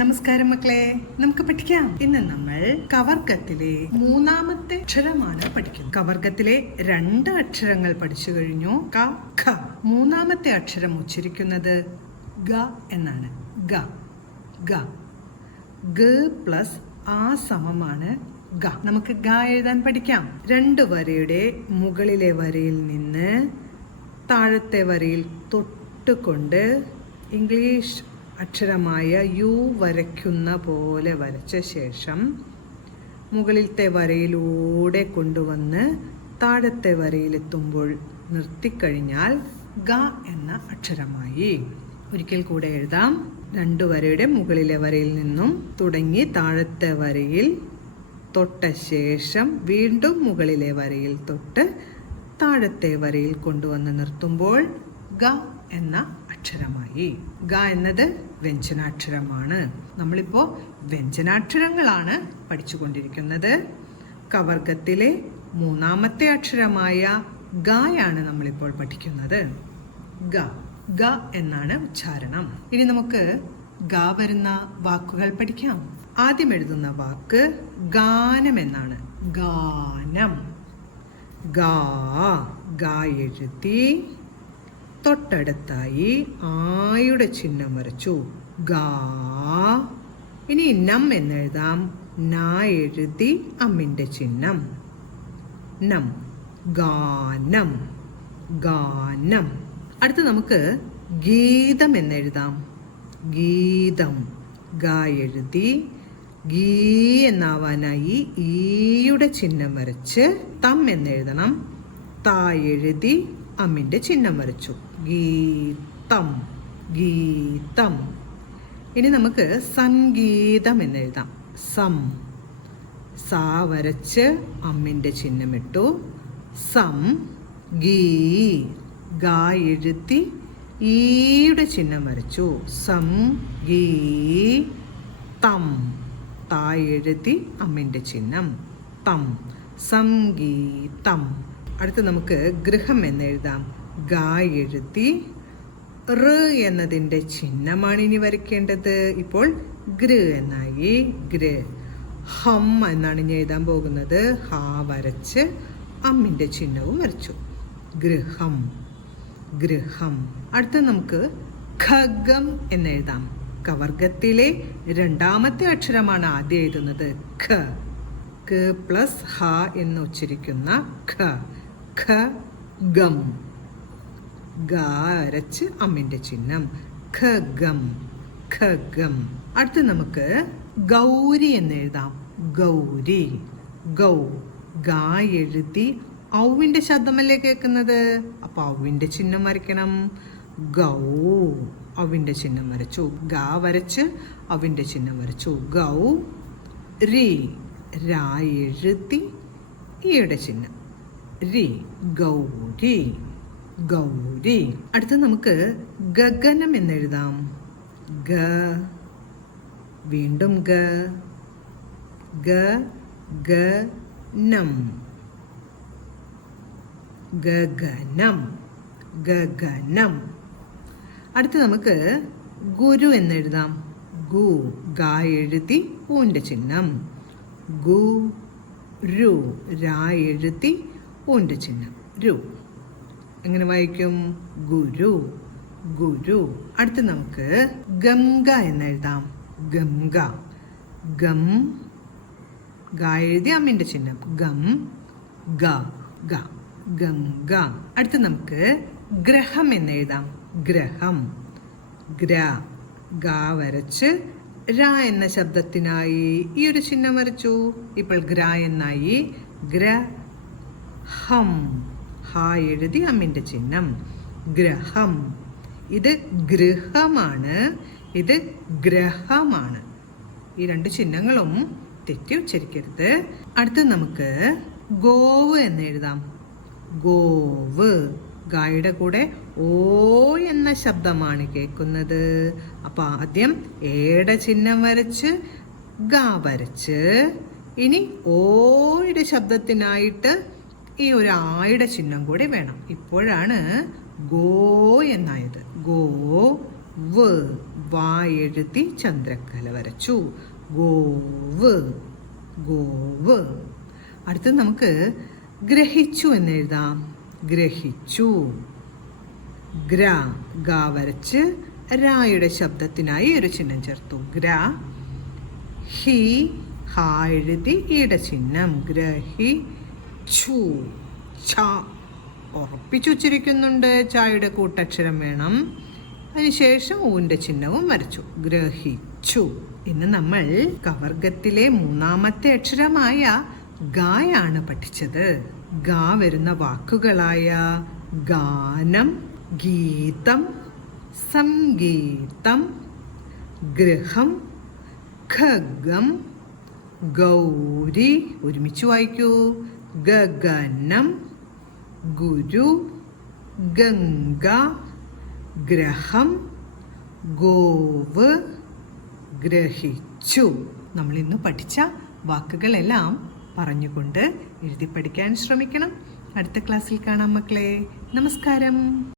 നമസ്കാരം മക്കളെ, നമുക്ക് പഠിക്കാം. ഇന്ന് നമ്മൾ കവർഗത്തിലെ 3ാമത്തെ അക്ഷരമാണ് പഠിക്കുന്നത്. കവർഗത്തിലെ 2 അക്ഷരങ്ങൾ പഠിച്ചു കഴിഞ്ഞു. ക, ഖ. 3ാമത്തെ അക്ഷരം ഉച്ചരിക്കുന്നത് ഗ എന്നാണ്. ഗ, ഗ. ഗ പ്ലസ് ആ സമമാണ് ഗ. നമുക്ക് ഗ എഴുതാൻ പഠിക്കാം. 2 വരയുടെ മുകളിലെ വരയിൽ നിന്ന് താഴത്തെ വരയിൽ തൊട്ടുകൊണ്ട് ഇംഗ്ലീഷ് അക്ഷരമായ യു വരയ്ക്കുന്ന പോലെ വരച്ച ശേഷം മുകളിലത്തെ വരയിലൂടെ കൊണ്ടുവന്ന് താഴത്തെ വരയിലെത്തുമ്പോൾ നിർത്തിക്കഴിഞ്ഞാൽ ഗ എന്ന അക്ഷരമായി. ഒരിക്കൽ കൂടെ എഴുതാം. 2 വരയുടെ മുകളിലെ വരയിൽ നിന്നും തുടങ്ങി താഴത്തെ വരയിൽ തൊട്ട ശേഷം വീണ്ടും മുകളിലെ വരയിൽ തൊട്ട് താഴത്തെ വരയിൽ കൊണ്ടുവന്ന് നിർത്തുമ്പോൾ ഗ എന്ന അക്ഷരമായി. ഗ എന്നത് വ്യഞ്ജനാക്ഷരമാണ്. നമ്മളിപ്പോൾ വ്യഞ്ജനാക്ഷരങ്ങളാണ് പഠിച്ചുകൊണ്ടിരിക്കുന്നത്. കവർഗത്തിലെ 3ാമത്തെ അക്ഷരമായ ഗയാണ് നമ്മളിപ്പോൾ പഠിക്കുന്നത്. ഗ, ഗ എന്നാണ് ഉച്ചാരണം. ഇനി നമുക്ക് ഗ വരുന്ന വാക്കുകൾ പഠിക്കാം. ആദ്യം എഴുതുന്ന വാക്ക് ഗാനം എന്നാണ്. ഗാനം. ഗാ, ഗ എഴുതി തൊട്ടടുത്തായി ആയുടെ ചിഹ്നം വരച്ചു. ഗാ. ഇനി നം എന്നെഴുതാം. ന എഴുതി അമ്മിന്റെ ചിഹ്നം. നം. ഗാനം, ഗാനം. അടുത്ത് നമുക്ക് ഗീതം എന്നെഴുതാം. ഗീതം. ഗ എഴുതി ഗീ എന്നാവാനായി ഈയുടെ ചിഹ്നം വരച്ച് തം എന്നെഴുതണം. താ എഴുതി അമ്മിന്റെ ചിഹ്നം വരച്ചു. ഗീതം, ഗീതം. ഇനി നമുക്ക് സംഗീതം എന്നെഴുതാം. സം. സാ വരച്ച് അമ്മിന്റെ ചിഹ്നം ഇട്ടു. സം. ഗീ. ഗ എഴുതി ഈയുടെ ചിഹ്നം വരച്ചു. സം ഗീ തം. താ എഴുതി അമ്മിന്റെ ചിഹ്നം. തം. സംഗീതം. അടുത്ത് നമുക്ക് ഗൃഹം എന്നെഴുതാം. ഗ എഴുതി ഋ എന്നതിൻ്റെ ചിഹ്നമാണ് ഇനി വരയ്ക്കേണ്ടത്. ഇപ്പോൾ ഗൃ എന്നായി. ഗൃ. ഹം എന്നാണ് ഇനി എഴുതാൻ പോകുന്നത്. ഹ വരച്ച് അമ്മിൻ്റെ ചിഹ്നവും വരച്ചു. ഗൃഹം, ഗൃഹം. അടുത്ത് നമുക്ക് ഖഗം എന്നെഴുതാം. കവർഗത്തിലെ 2ാമത്തെ അക്ഷരമാണ് ആദ്യം എഴുതുന്നത്. ഖ. ക പ്ലസ് ഹ എന്ന് ഉച്ചരിക്കുന്ന ഖ. ഖഗം. ഗ അരച്ച് അമ്മിന്റെ ചിഹ്നം. ഖഗം, ഖഗം. അടുത്ത് നമുക്ക് ഗൗരി എന്നെഴുതാം. ഗൗരി. ഗൗ. ഗ എഴുതി ഔവിന്റെ ശബ്ദമല്ലേ കേൾക്കുന്നത്. അപ്പൊ ഔവിന്റെ ചിഹ്നം വരയ്ക്കണം. ഗൗ. ഔവിന്റെ ചിഹ്നം വരച്ചു. ഗ വരച്ച് ഔവിന്റെ ചിഹ്നം വരച്ചു. ഗൗ രി. രാ എഴുതി ഈയുടെ ചിഹ്നം. രി. ഗൗരി, ഗൗരി. അടുത്ത് നമുക്ക് ഗഗനം എന്നെഴുതാം. ഗ. വീണ്ടും ഗ. ഗ, ഗ, നം. ഗഗനം, ഗഗനം. അടുത്ത് നമുക്ക് ഗുരു എന്നെഴുതാം. ഗു. ഗ എഴുതി ഊന്റെ ചിഹ്നം. ഗു രു. രാ എഴുതി ഊന്റെ ചിഹ്നം. രു. എങ്ങനെ വായിക്കും? ഗുരു, ഗുരു. അടുത്ത് നമുക്ക് ഗംഗ എന്നെഴുതാം. ഗംഗ. ഗം. ഗ എഴുതി അമ്മിന്റെ ചിഹ്നം. ഗം. ഗ. ഗ. ഗംഗ. അടുത്ത് നമുക്ക് ഗ്രഹം എന്നെഴുതാം. ഗ്രഹം. ഗ്ര. ഗ വരച്ച് ര എന്ന ശബ്ദത്തിനായി ഈ ഒരു ചിഹ്നം വരച്ചു. ഇപ്പോൾ ഗ്ര എന്നായി. ഗ്രഹം. ഹ എഴുതി അമ്മിന്റെ ചിഹ്നം. ഗ്രഹം. ഇത് ഗൃഹമാണ്, ഇത് ഗ്രഹമാണ്. ഈ 2 ചിഹ്നങ്ങളും തെറ്റി ഉച്ചരിക്കരുത്. അടുത്ത് നമുക്ക് ഗോവ് എന്നെഴുതാം. ഗോവ്. ഗായുടെ കൂടെ ഓ എന്ന ശബ്ദമാണ് കേൾക്കുന്നത്. അപ്പൊ ആദ്യം ഏയുടെ ചിഹ്നം വരച്ച് ഗ വരച്ച് ഇനി ഓയുടെ ശബ്ദത്തിനായിട്ട് ഈ ഒരു ആയുടെ ചിഹ്നം കൂടി വേണം. ഇപ്പോഴാണ് ഗോ എന്നായത്. ഗോ, വ്, വാ എഴുതി ചന്ദ്രക്കല വരച്ചു. Gov, gov. അടുത്ത് നമുക്ക് ഗ്രഹിച്ചു എന്നെഴുതാം. ഗ്രഹിച്ചു. ഗ്ര, ഗ വരച്ച് രായുടെ ശബ്ദത്തിനായി ഒരു ചിഹ്നം ചേർത്തു. ഗ്ര. ഹി, ഹ എഴുതി ഈയുടെ ചിഹ്നം. ഗ്രഹിച്ചു. ഛ ഉറപ്പിച്ചു ഉച്ചരിക്കുന്നുണ്ട്. ചായയുടെ കൂട്ടക്ഷരം വേണം. അതിനുശേഷം ഊന്റെ ചിഹ്നവും വരച്ചു. ഗ്രഹിച്ചു. ഇന്ന് നമ്മൾ കവർഗത്തിലെ മൂന്നാമത്തെ അക്ഷരമായ ഗായാണ് പഠിച്ചത്. ഗാ വരുന്ന വാക്കുകളായ ഗാനം, ഗീതം, സംഗീതം, ഗൃഹം, ഖഗം, ഗൗരി. ഒരുമിച്ച് വായിക്കൂ. ഗഗനം, ഗുരു, ഗംഗ, ഗ്രഹം, ഗോവ്, ഗ്രഹിച്ചു. നമ്മൾ ഇന്ന് പഠിച്ച വാക്കുകളെല്ലാം പറഞ്ഞുകൊണ്ട് എഴുതി പഠിക്കാൻ ശ്രമിക്കണം. അടുത്ത ക്ലാസ്സിൽ കാണാം മക്കളെ. നമസ്കാരം.